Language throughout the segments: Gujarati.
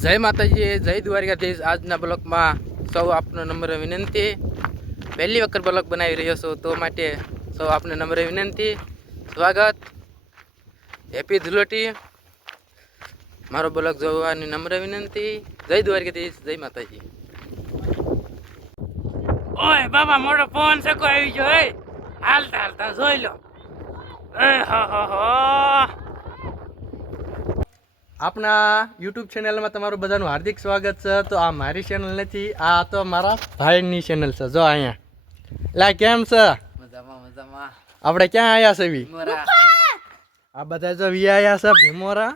જય માતાજી, જય દ્વારકાધીશ। આજના બ્લોગમાં સૌ આપનો નમ્ર વિનંતી। પહેલી વખત બ્લોગ બનાવી રહ્યો છું તો માટે સૌ આપને નમ્ર વિનંતી, સ્વાગત, હેપી ધુલોટી। મારો બ્લોગ જોવાની નમ્ર વિનંતી। જય દ્વારકાધીશ, જય માતાજી। ઓય બાબા, મોટો ફોન સકો આવી ગયો। એ હાલતા હાલતા જોઈ લો। એ આપણા યુટ્યુબ ચેનલમાં તમારું બધાનું હાર્દિક સ્વાગત છે। તો આ મારી ચેનલ નથી, આ તો મારા ભાઈની ચેનલ છે। જો અહીંયા લા, કેમ છે? મજામાં મજામાં। આપણે ક્યાં આવ્યા છે? ભીમોરા। આ બધા જો વી આવ્યા છે ભીમોરા।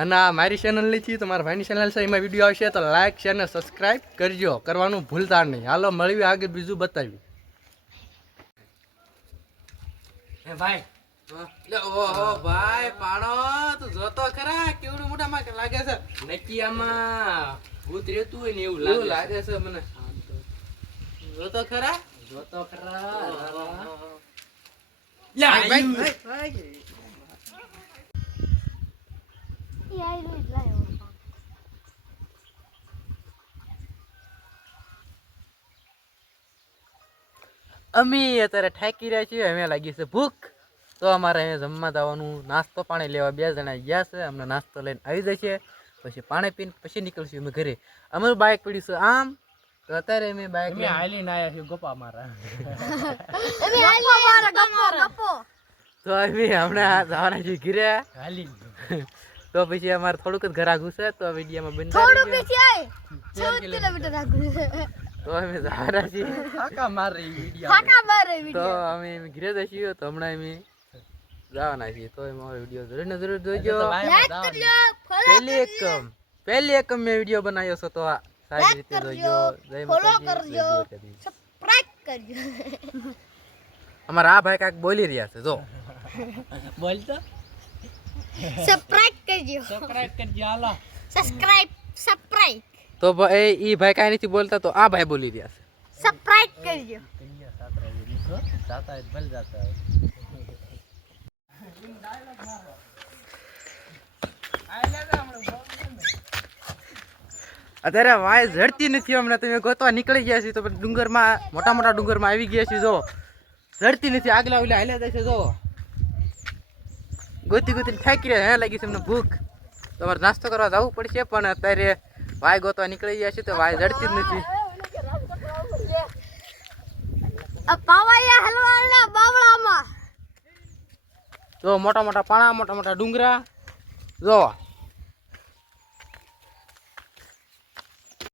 અને આ મારી ચેનલ નથી, તો મારા ભાઈની ચેનલ છે, એમાં વિડીયો આવશે તો લાઈક શેર ને સબસ્ક્રાઈબ કરજો, કરવાનું ભૂલતા નહીં। હાલો મળવી આગળ બીજું બતાવ્યું। હે ભાઈ, ઓહો ભાઈ, પાણો તું જોતો ખરા કેવડું મોટા માં લાગે છે? નક્કી આમાં ભૂત રહેતું હોય ને એવું એવું લાગે છે મને। જોતો ખરા, જોતો ખરા। અમે અત્યારે ઠાકી રહ્યા છીએ, અમે લાગી છે ભૂખ, તો અમારે અહીંયા જમવા જવાનું, નાસ્તો પાણી લેવા 2 જણા ગયા છે। અમને નાસ્તો લઈને આવી જશે, પછી પાણી પીને પછી નીકળશું અમે ઘરે। અમારું બાઇક પડ્યું છે આમ, તો અત્યારે અમે બાઇક હાલીને આવ્યા છીએ ગપ્પા મારા। તો અમે હમણાં જવાના છીએ ઘરે હાલી। તો પછી અમારે થોડુંક જ ઘર આગું છે, તો વિડીયોમાં બની તો અમે જવાના છીએ તો અમે ઘરે જઈશું। તો હમણાં અમે જવાના છીએ, તો અમારો વિડીયો જરૂર ને જરૂર જોઈજો। પહેલી એક મેં વિડીયો બનાવ્યો છે, તો સારી રીતે જોઈજો। જય માતાજી, અમારા આ ભાઈ કાંઈક બોલી રહ્યા છે, જો બોલતો સબસ્ક્રાઇબ કરજો હાલો। તો ભાઈ ઈ ભાઈ કાંઈ નથી બોલતા, તો આ ભાઈ બોલી રહ્યા છે, સબસ્ક્રાઇબ કરજો। અત્યારે વાય ઝડતી નથી, હમણાં તમે ગોતવા નીકળી ગયા છીએ, તો ડુંગરમાં મોટા મોટા ડુંગરમાં આવી ગયા છીએ। જો ઝડતી નથી, આગલા ઓલા હાલ્યા જાય છે, જો ગોતી ગોતી થાકી રહ્યા, હે લાગી છે એમને ભૂખ, તમારે નાસ્તો કરવા જવું પડશે, પણ અત્યારે વાય ગોતવા નીકળી ગયા છે, તો વાય ઝડતી જ નથી। તો મોટા મોટા પાણા, મોટા મોટા ડુંગરા, જો